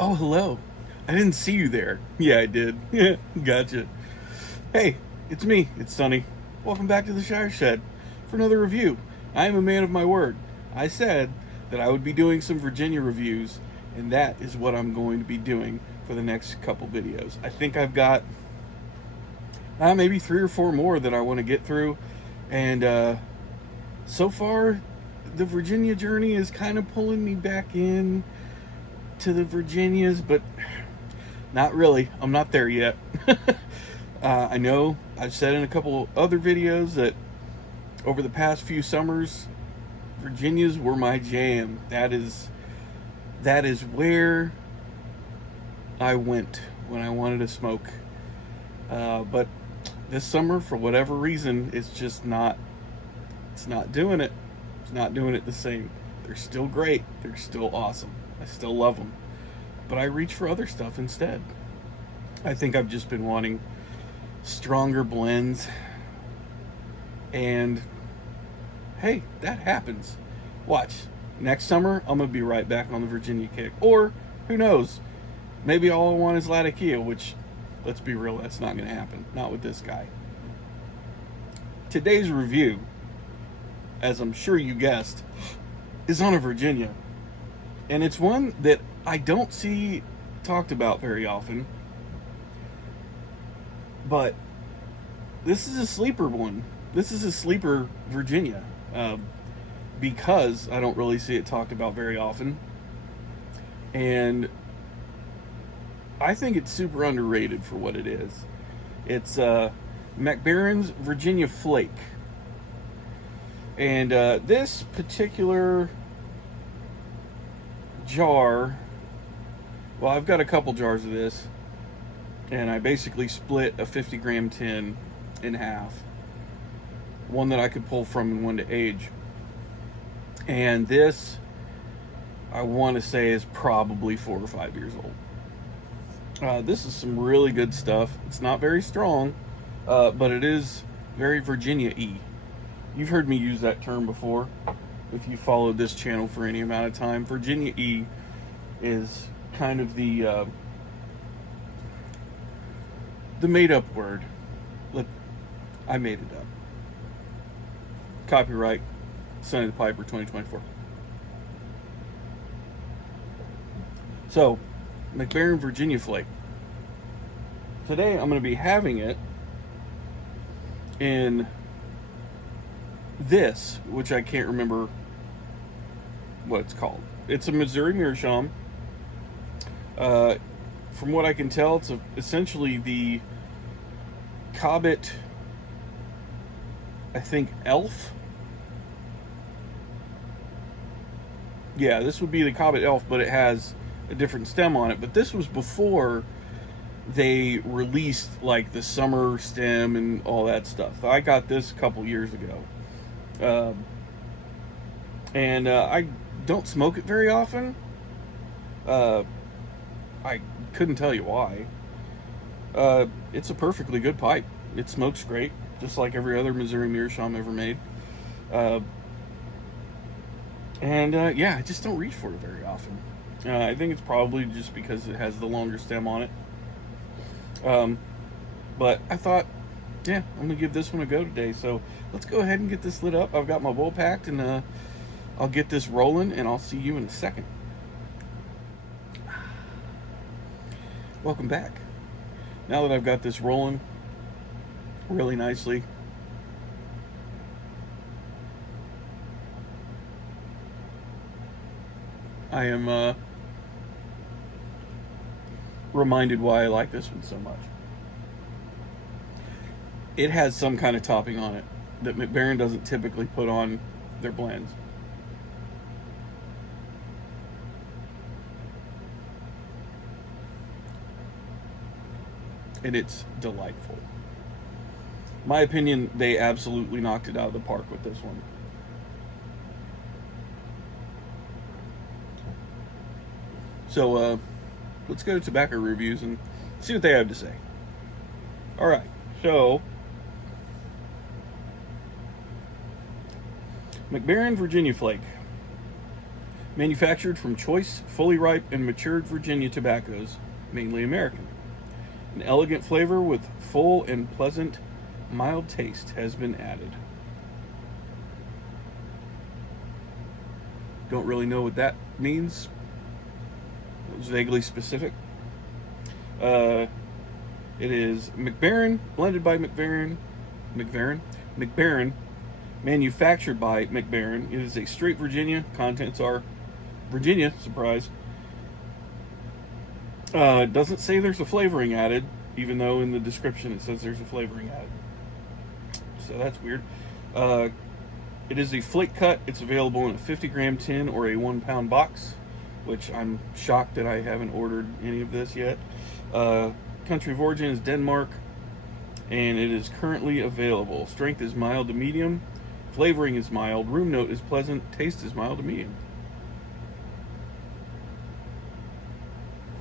Oh, hello. I didn't see you there. Yeah, I did. Yeah, gotcha. Hey, it's me. It's Sunny. Welcome back to the Shire Shed for another review. I am a man of my word. I said that I would be doing some Virginia reviews, and that is what I'm going to be doing for the next couple videos. I think I've got maybe 3 or 4 more that I want to get through, and so far, the Virginia journey is kind of pulling me back in to the Virginias, but not really. I'm not there yet. I know I've said in a couple other videos that over the past few summers, Virginias were my jam. That is where I went when I wanted to smoke. But this summer, for whatever reason, it's just not. It's not doing it. It's not doing it the same. They're still great. They're still awesome. I still love them. But I reach for other stuff instead. I think I've just been wanting stronger blends. And hey, that happens. Watch. Next summer, I'm going to be right back on the Virginia kick. Or, who knows? Maybe all I want is Latakia, which, let's be real, that's not going to happen. Not with this guy. Today's review, as I'm sure you guessed, is on a Virginia. And it's one that I don't see talked about very often. But this is a sleeper one. This is a sleeper Virginia. Because I don't really see it talked about very often. And I think it's super underrated for what it is. It's Baren's Virginia Flake. And this particular jar, well, I've got a couple jars of this, and I basically split a 50-gram tin in half. One that I could pull from and one to age. And this, I want to say, is probably 4 or 5 years old. This is some really good stuff. It's not very strong, but it is very Virginia-y. You've heard me use that term before. If you followed this channel for any amount of time, Virginia-y is kind of the made-up word. I made it up. Copyright Sonny the Piper 2024. So, Baren Virginia Flake. Today I'm going to be having it in this, which I can't remember what it's called. It's a Missouri Meerschaum. From what I can tell, it's essentially the Cobbett, I think, Elf. Yeah, this would be the Cobbett Elf, but it has a different stem on it. But this was before they released like the summer stem and all that stuff. I got this a couple years ago. And I don't smoke it very often. I couldn't tell you why. It's a perfectly good pipe. It smokes great, just like every other Missouri Meerschaum ever made. Yeah, I just don't reach for it very often. I think it's probably just because it has the longer stem on it. But I thought, yeah, I'm going to give this one a go today. So let's go ahead and get this lit up. I've got my bowl packed, and I'll get this rolling, and I'll see you in a second. Welcome back. Now that I've got this rolling really nicely, I am reminded why I like this one so much. It has some kind of topping on it that Baren doesn't typically put on their blends. And it's delightful. My opinion, they absolutely knocked it out of the park with this one. So, let's go to tobacco reviews and see what they have to say. Alright, so Baren Virginia Flake. Manufactured from choice, fully ripe, and matured Virginia tobaccos, mainly American. An elegant flavor with full and pleasant, mild taste has been added. Don't really know what that means. It was vaguely specific. It is McBaren, blended by McBaren, manufactured by McBaren. It is a straight Virginia. Contents are Virginia, surprise. It doesn't say there's a flavoring added, even though in the description it says there's a flavoring added. So that's weird. It is a flake cut. It's available in a 50-gram tin or a 1-pound box, which I'm shocked that I haven't ordered any of this yet. Country of origin is Denmark, and it is currently available. Strength is mild to medium. Flavoring is mild. Room note is pleasant. Taste is mild to medium.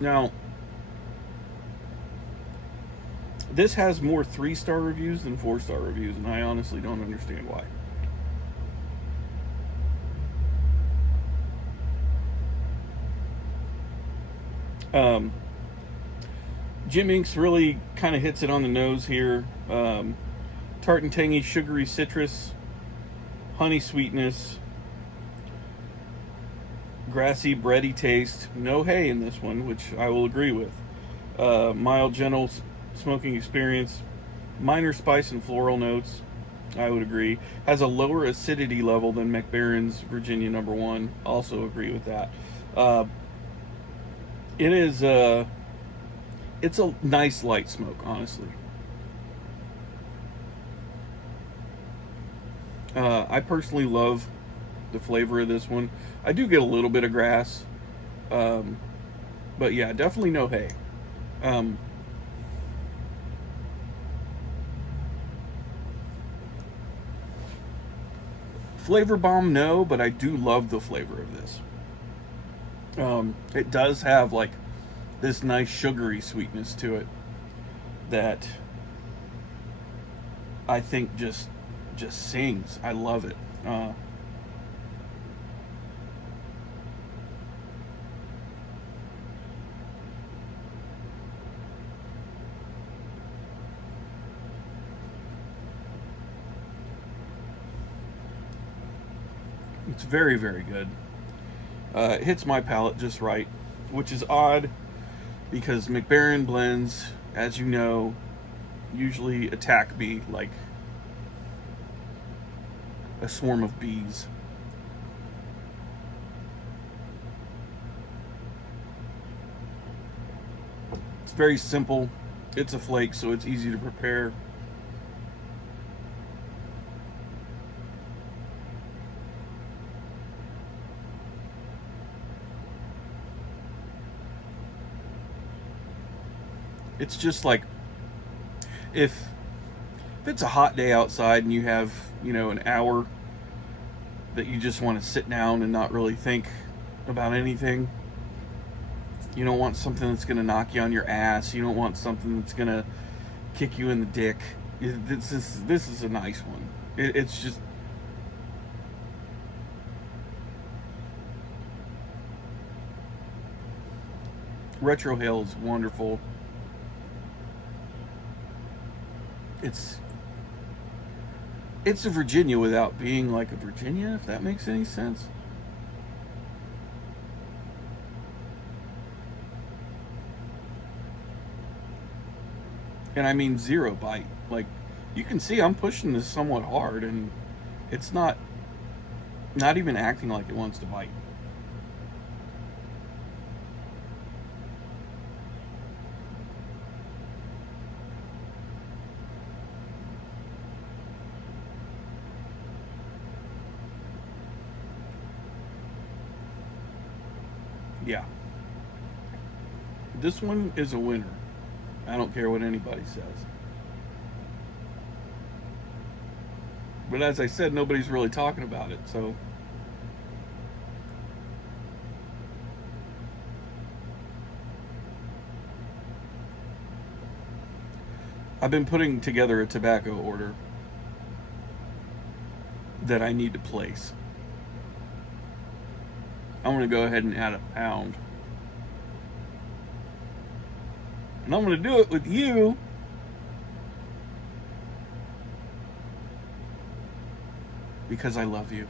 Now, this has more 3-star reviews than 4-star reviews, and I honestly don't understand why. Jim Inks really kind of hits it on the nose here. Tart and tangy, sugary citrus, honey sweetness, grassy, bready taste. No hay in this one, which I will agree with. Mild, gentle smoking experience. Minor spice and floral notes. I would agree. Has a lower acidity level than McBaren's Virginia No. 1. Also agree with that. It is it's a nice light smoke, honestly. I personally love the flavor of this one. I do get a little bit of grass, but yeah, definitely no hay. Flavor bomb, no, but I do love the flavor of this. It does have like this nice sugary sweetness to it that I think just sings. I love it. It's very, very good. It hits my palate just right, which is odd because McBaren blends, as you know, usually attack me like a swarm of bees. It's very simple. It's a flake, so it's easy to prepare. It's just like if it's a hot day outside and you have, an hour that you just want to sit down and not really think about anything. You don't want something that's going to knock you on your ass. You don't want something that's going to kick you in the dick. This is a nice one. It's just... Retrohale is wonderful. It's a Virginia without being like a Virginia, if that makes any sense. And I mean zero bite. Like, you can see I'm pushing this somewhat hard, and it's not even acting like it wants to bite. Yeah. This one is a winner. I don't care what anybody says. But as I said, nobody's really talking about it, so... I've been putting together a tobacco order that I need to place. I'm going to go ahead and add a pound. And I'm going to do it with you because I love you.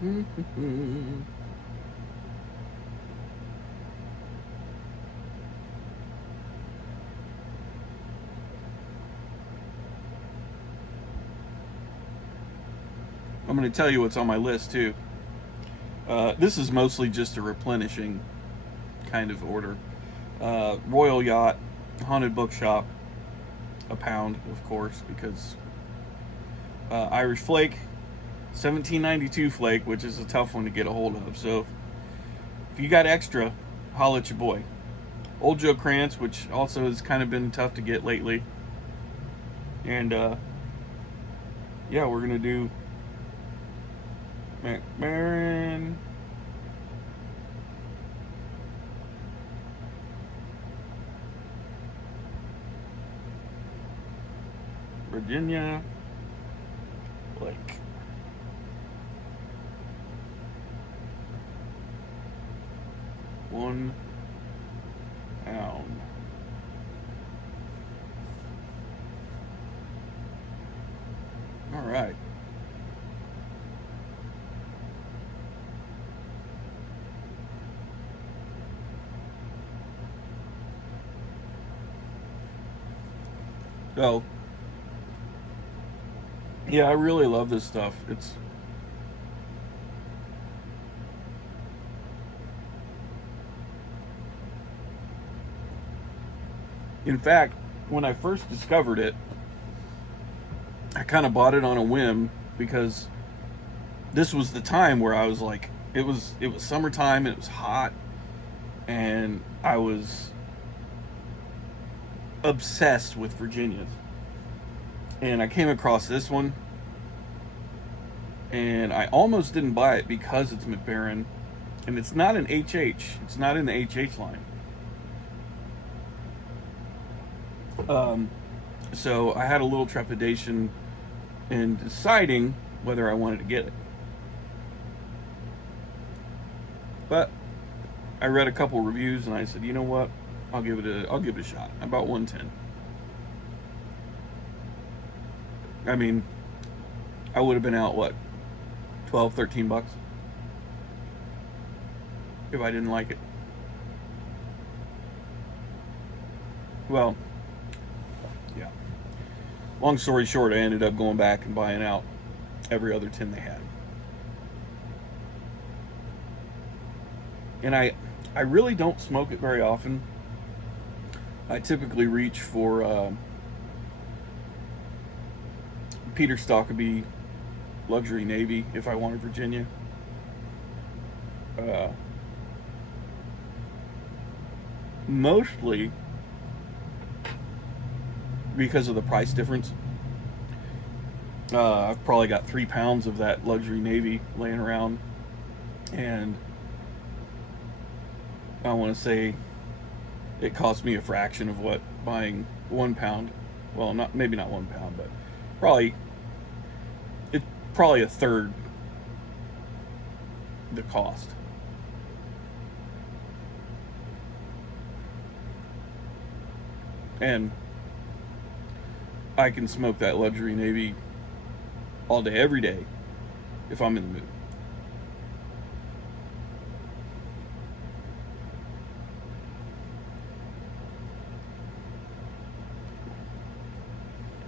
I'm going to tell you what's on my list too. This is mostly just a replenishing kind of order. Royal Yacht, Haunted Bookshop, a pound, of course, because Irish Flake, 1792 Flake, which is a tough one to get a hold of. So if you got extra, holla at your boy. Old Joe Krantz, which also has kind of been tough to get lately. And yeah, we're gonna do Baren Virginia, Flake. £1. All right. So, yeah, I really love this stuff. In fact, when I first discovered it, I kind of bought it on a whim because this was the time where I was like, it was summertime and it was hot, and I was obsessed with Virginias. And I came across this one, and I almost didn't buy it because it's McBaren, and it's not an HH. It's not in the HH line. So I had a little trepidation in deciding whether I wanted to get it. But I read a couple reviews and I said, you know what? I'll give it a shot. About 110. I mean, I would have been out what, 12, 13 bucks if I didn't like it. Well, yeah. Long story short, I ended up going back and buying out every other tin they had. And I really don't smoke it very often. I typically reach for Peter Stockeby Luxury Navy if I wanted Virginia. Mostly because of the price difference. I've probably got 3 pounds of that Luxury Navy laying around, and I want to say it cost me a fraction of what buying 1 pound. Well, maybe not 1 pound, but probably a third the cost. And I can smoke that Luxury Navy all day, every day, if I'm in the mood.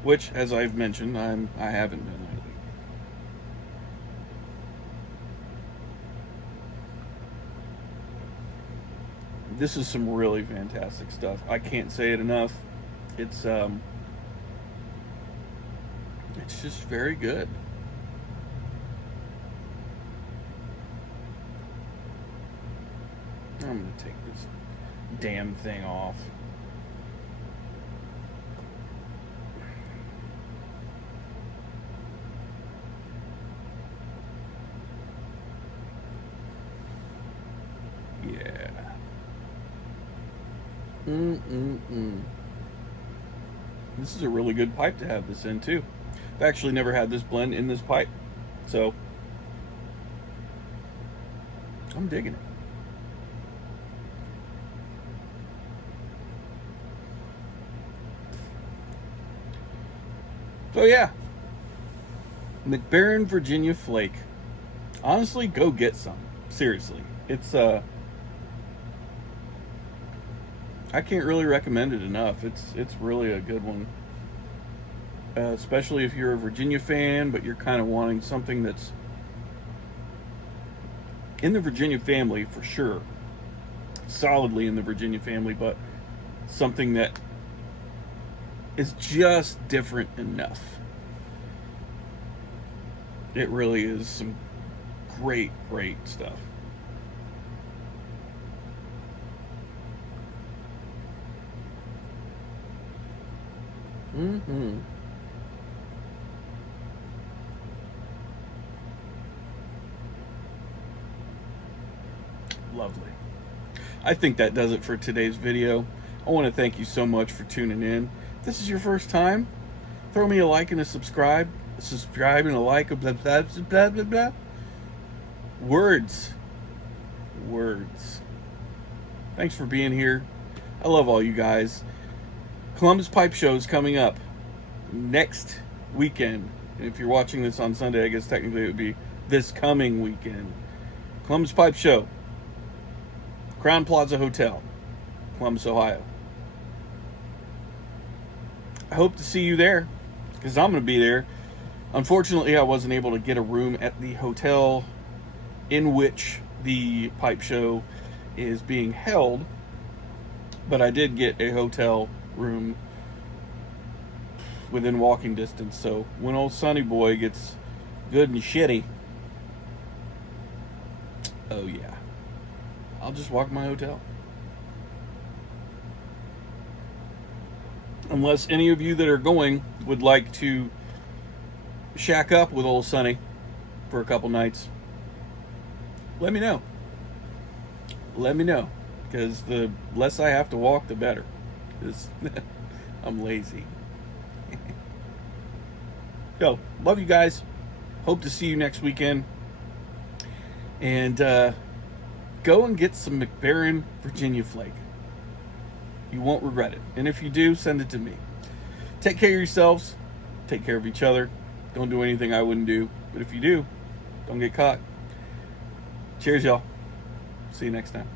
Which, as I've mentioned, I haven't been lately. This is some really fantastic stuff. I can't say it enough. It's just very good. I'm gonna take this damn thing off. Yeah. This is a really good pipe to have this in too. I've actually never had this blend in this pipe, so I'm digging it. So yeah, Baren Virginia Flake. Honestly, go get some. Seriously, it's I can't really recommend it enough. It's really a good one, especially if you're a Virginia fan, but you're kind of wanting something that's in the Virginia family for sure, solidly in the Virginia family, but something that is just different enough. It really is some great stuff. Lovely. I think that does it for today's video. I want to thank you so much for tuning in. If this is your first time, throw me a like and a subscribe. A subscribe and a like, blah, blah, blah, blah, blah. Words. Thanks for being here. I love all you guys. Columbus Pipe Show is coming up next weekend. And if you're watching this on Sunday, I guess technically it would be this coming weekend. Columbus Pipe Show. Crown Plaza Hotel, Columbus, Ohio. I hope to see you there, because I'm going to be there. Unfortunately, I wasn't able to get a room at the hotel in which the pipe show is being held, but I did get a hotel room within walking distance. So when old Sonny Boy gets good and shitty, oh yeah, I'll just walk my hotel. Unless any of you that are going would like to shack up with old Sonny for a couple nights, let me know. Let me know, because the less I have to walk, the better. Because I'm lazy. Yo, love you guys. Hope to see you next weekend. And go and get some Baren Virginia Flake. You won't regret it. And if you do, send it to me. Take care of yourselves. Take care of each other. Don't do anything I wouldn't do. But if you do, don't get caught. Cheers, y'all. See you next time.